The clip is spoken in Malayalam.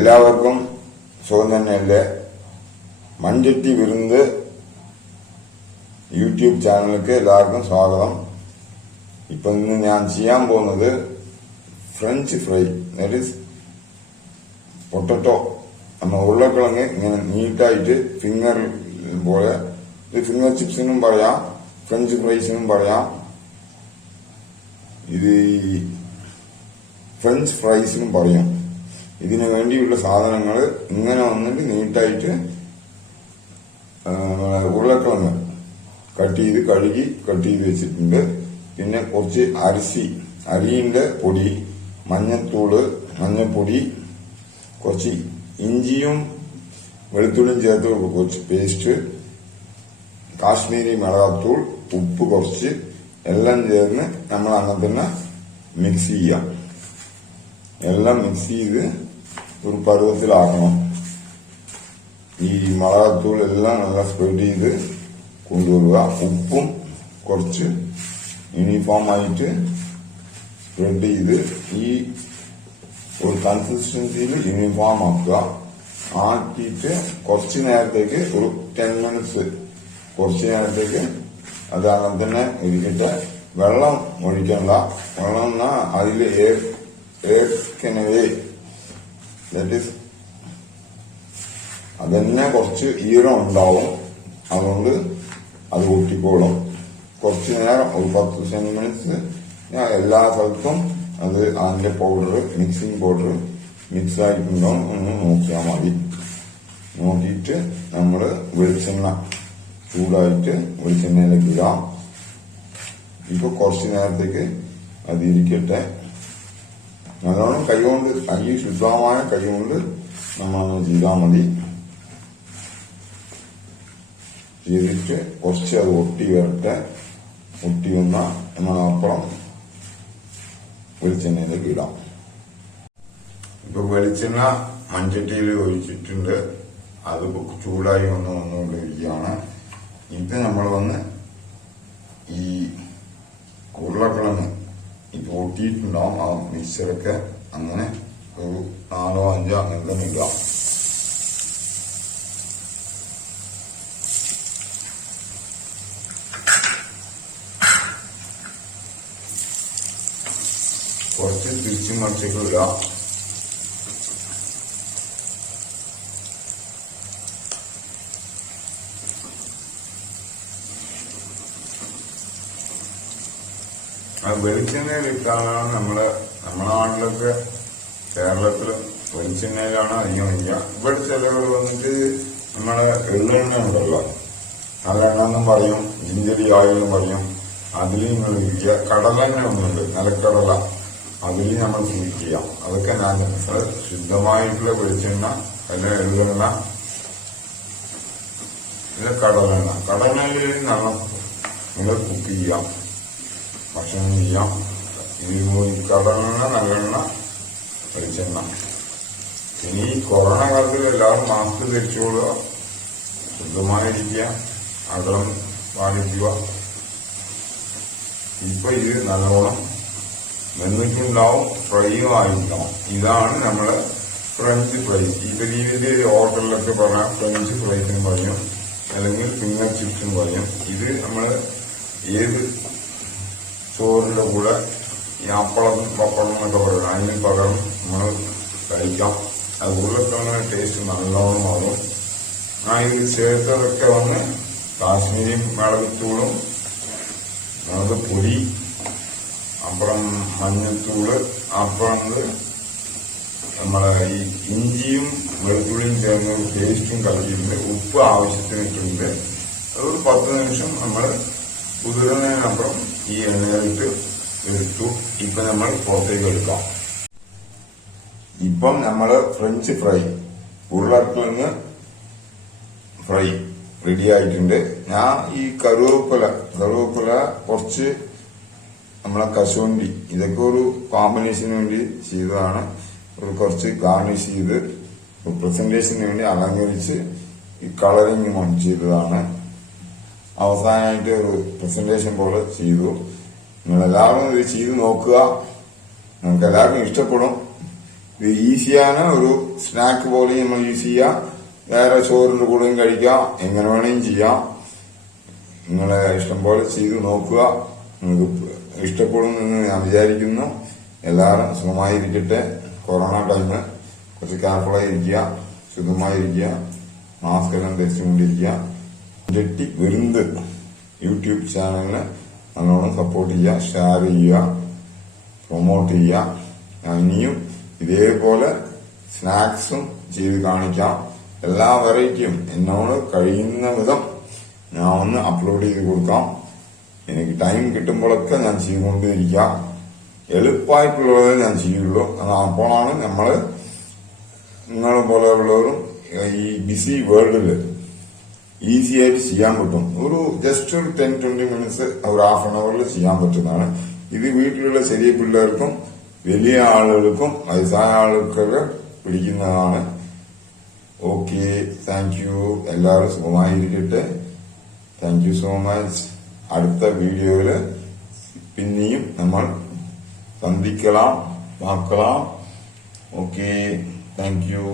എല്ലാവർക്കും സുഖം തന്നെയല്ലേ? മൺചട്ടി വിരുന്ന് യൂട്യൂബ് ചാനലിലേക്ക് എല്ലാവർക്കും സ്വാഗതം. ഇപ്പൊ ഇന്ന് ഞാൻ ചെയ്യാൻ പോകുന്നത് French fry, that is potato. നമ്മൾ ഉരുളക്കിഴങ്ങ് ഇങ്ങനെ നീട്ടായിട്ട് ഫിംഗർ പോലെ, ഫിംഗർ ചിപ്സിനും പറയാം, ഫ്രഞ്ച് ഫ്രൈസിനും പറയാം, ഇത് ഫ്രഞ്ച് ഫ്രൈസിനും പറയാം. ഇതിനു വേണ്ടിയുള്ള സാധനങ്ങൾ ഇങ്ങനെ വന്നിട്ട് നീട്ടായിട്ട് ഉരുളക്കിഴങ്ങ് കഴുകി കട്ട് ചെയ്ത് വെച്ചിട്ടുണ്ട്. പിന്നെ കുറച്ച് അരിന്റെ പൊടി, മഞ്ഞപ്പൊടി, കുറച്ച് ഇഞ്ചിയും വെളുത്തുള്ളിയും ചേർത്ത് കുറച്ച് പേസ്റ്റ്, കാശ്മീരി മിളകാത്തൂൾ, ഉപ്പ് കുറച്ച്, എല്ലാം ചേർന്ന് നമ്മൾ അങ്ങനെ തന്നെ മിക്സ് ചെയ്യാം. എല്ലാം മിക്സ് ചെയ്ത് ഒരു പരുവത്തിലാക്കണം. ഈ മിളകാത്തൂൾ എല്ലാം നല്ല സ്പ്രെഡ് ചെയ്ത് കൊണ്ടുവരിക. ഉപ്പും കുറച്ച് യൂണിഫോം ആയിട്ട് സ്പ്രെഡ് ചെയ്ത് ഈ ഒരു കൺസിസ്റ്റൻസിയിൽ യൂണിഫോം ആക്കിയിട്ട് കുറച്ച് നേരത്തേക്ക് ഒരു 10 മിനിറ്റ്സ് കുറച്ച് നേരത്തേക്ക് അത് അങ്ങനെ തന്നെ ഇരിക്കട്ടെ. വെള്ളം ഒഴിക്കണ്ട. വെള്ളം എന്നാ അതിൽ അതന്നെ കുറച്ച് ഈരം ഉണ്ടാവും, അതുകൊണ്ട് അത് ഒട്ടിക്കോളും. കുറച്ച് നേരം ഒരു 10 മിനിറ്റ്സ് ഞാൻ എല്ലാ സ്ഥലത്തും അത് അതിന്റെ മിക്സിംഗ് പൗഡർ മിക്സ് ആയിട്ടുണ്ടോ ഒന്ന് നോക്കിയാൽ മതി. നോക്കിയിട്ട് നമ്മള് വെളിച്ചെണ്ണ ചൂടായിട്ട് വെളിച്ചെണ്ണയിലേക്ക് ഇടാം. ഇപ്പൊ കുറച്ച് നേരത്തേക്ക് അത് ഇരിക്കട്ടെ. നല്ലോണം ശുദ്ധമായ കൈകൊണ്ട് നമ്മളൊന്ന് ചെയ്താൽ മതി. ചെയ്തിട്ട് കുറച്ച് അത് ഒട്ടി വരട്ടെ. ഒട്ടി വന്ന നമ്മളപ്പുറം വെളിച്ചെണ്ണയിലേക്ക് ഇടാം. ഇപ്പൊ വെളിച്ചെണ്ണ മൺചട്ടിയിൽ ഒഴിച്ചിട്ടുണ്ട്. അത് ചൂടായി വന്നുകൊണ്ടിരിക്കുകയാണ്. ഇത് നമ്മൾ ഈ ഉരുളക്കിഴങ്ങ് ഇപ്പൊ ഒട്ടിയിട്ടുണ്ടാവും. ആ മിക്സറൊക്കെ അങ്ങനെ ഒരു 4-5 അങ്ങനെ തന്നെ ഇടാം. കുറച്ച് തിരിച്ചും മറിച്ചൊക്കെ ഇടാം. വെളിച്ചെണ്ണയിലിട്ടാണ് നമ്മളെ നാട്ടിലൊക്കെ, കേരളത്തില് വെളിച്ചെണ്ണയിലാണ് അധികം വയ്ക്കുക. ഇവിടെ ചിലവർ നമ്മളെ എള്ളെണ്ണ ഉണ്ടല്ലോ, നല്ലെണ്ണ എന്നും പറയും, ജിഞ്ചരി ആയെന്നും പറയും, അതിലും നിങ്ങൾ ഇരിക്കുക. കടലെണ്ണ ഒന്നുണ്ട്, നിലക്കടല, അതിലും നമ്മൾ സൂക്ഷിക്കുക. അതൊക്കെ ഞാൻ ശുദ്ധമായിട്ടുള്ള വെളിച്ചെണ്ണ, അല്ല എള്ളെണ്ണ, കടലെണ്ണ. കടലെണ്ണയിൽ നല്ല നിങ്ങൾ കുക്ക് ചെയ്യാം, ഭക്ഷണം ചെയ്യാം. കടലെണ്ണ, നല്ലെണ്ണ, വെളിച്ചെണ്ണ. ഇനി കൊറോണ കാലത്തിൽ എല്ലാവരും മാസ്ക് ധരിച്ചുകൊള്ളുക, ശുദ്ധമായിരിക്കുക, അകലം പാലിക്കുക. ഇപ്പൊ ഇത് നല്ലോണം വെന്നിട്ടുണ്ടാവും, ഫ്രൈയും ആയിട്ടുണ്ടാവും. ഇതാണ് നമ്മള് ഫ്രഞ്ച് ഫ്രൈസ്. ഇപ്പൊ രീതിയിൽ ഹോട്ടലിലൊക്കെ പറഞ്ഞാൽ ഫ്രഞ്ച് ഫ്രൈസിന് പറയും, അല്ലെങ്കിൽ ഫിംഗർ ചിപ്സിന് പറയും. ഇത് നമ്മള് ഏത് ചോറിന്റെ കൂടെ ഈ പപ്പടം എന്നൊക്കെ പറയും, അതിന് പകരം നമ്മൾ കഴിക്കാം. അത് ഉരുളക്കിഴങ്ങിന്റെ ടേസ്റ്റ് നല്ലോണം ആകും. ഇത് ചേർത്തതൊക്കെ കാശ്മീരി മിളകുത്തൂളും, മുളക് പൊടി, അപ്പുറം മഞ്ഞത്തൂള്, അപ്പുറം നമ്മളെ ഈ ഇഞ്ചിയും വെളുത്തുള്ളിയും ചേർന്ന പേസ്റ്റും കലക്കിയിട്ടുണ്ട്. ഉപ്പ് ആവശ്യത്തിന് ഇട്ടിട്ടുണ്ട്. അതൊരു 10 നിമിഷം നമ്മൾ കുതിരുന്നതിനപ്പുറം ഈ എണ്ണയിലിട്ട് എടുത്തു. ഇപ്പൊ നമ്മൾ പുറത്തേക്ക് എടുക്കാം. ഇപ്പം നമ്മള് ഫ്രഞ്ച് ഫ്രൈ, ഉരുളക്കിഴങ്ങ് ഫ്രൈ റെഡി ആയിട്ടുണ്ട്. ഞാൻ ഈ കറുവേപ്പില കുറച്ച് നമ്മളെ കശുവണ്ടി, ഇതൊക്കെ ഒരു കോമ്പിനേഷന് വേണ്ടി ചെയ്തതാണ്. കുറച്ച് ഗാർണിഷ് ചെയ്ത് പ്രസന്റേഷന് വേണ്ടി അലങ്കരിച്ച് ഈ കളറിങ് ചെയ്തതാണ്. അവസാനമായിട്ട് ഒരു പ്രസന്റേഷൻ പോലെ ചെയ്തു. നിങ്ങളെല്ലാവരും ഇത് ചെയ്ത് നോക്കുക, നിങ്ങൾക്ക് എല്ലാവർക്കും ഇഷ്ടപ്പെടും. ഇത് ഈസിയാണ്. ഒരു സ്നാക്ക് പോലെ നമ്മൾ യൂസ് ചെയ്യാം. വേറെ ചോറിന്റെ കൂടെയും കഴിക്കാം. എങ്ങനെ വേണമെങ്കിലും ചെയ്യാം. നിങ്ങളെ ഇഷ്ടം പോലെ ചെയ്ത് നോക്കുക. നിങ്ങൾക്ക് ഇഷ്ടപ്പെടുമെന്ന് ഞാൻ വിചാരിക്കുന്നു. എല്ലാവരും സുഖമായിരിക്കട്ടെ. കൊറോണ ടൈമിൽ കുറച്ച് കെയർഫുള്ളായിരിക്കുക, ശുദ്ധമായിരിക്കുക, മാസ്ക് എല്ലാം ധരിച്ചുകൊണ്ടിരിക്കുക. ജെട്ടി വിരുന്ന് യൂട്യൂബ് ചാനലിന് നല്ലോണം സപ്പോർട്ട് ചെയ്യുക, ഷെയർ ചെയ്യുക, പ്രൊമോട്ട് ചെയ്യുക. ഞാൻ ഇനിയും ഇതേപോലെ സ്നാക്സും ചെയ്ത് കാണിക്കാം. എല്ലാ വെറൈറ്റിയും എന്നോട് കഴിയുന്ന വിധം ഞാൻ ഒന്ന് അപ്ലോഡ് ചെയ്ത് കൊടുക്കാം. എനിക്ക് ടൈം കിട്ടുമ്പോഴൊക്കെ ഞാൻ ചെയ്തുകൊണ്ടിരിക്കാം. എളുപ്പമായിട്ടുള്ളതേ ഞാൻ ചെയ്യുള്ളൂ. അപ്പോഴാണ് നിങ്ങളെ പോലെയുള്ളവരും ഈ ബിസി വേൾഡില് ഈസി ആയിട്ട് ചെയ്യാൻ പറ്റും. ജസ്റ്റ് ഒരു 10-20 മിനിറ്റ്സ് ഒരു ഹാഫ് ആൻ അവറിൽ ചെയ്യാൻ പറ്റുന്നതാണ്. ഇത് വീട്ടിലുള്ള ചെറിയ പിള്ളേർക്കും വലിയ ആളുകൾക്കും വയസ്സായ ആളുകൾക്കൊക്കെ പിടിക്കുന്നതാണ്. Okay, thank you. എല്ലാവരും സുഖമായിരിക്കട്ടെ. Thank you so much. അടുത്ത വീഡിയോയില് പിന്നെയും നമ്മൾ സന്ധിക്കണം, നോക്കണം. Okay, thank U.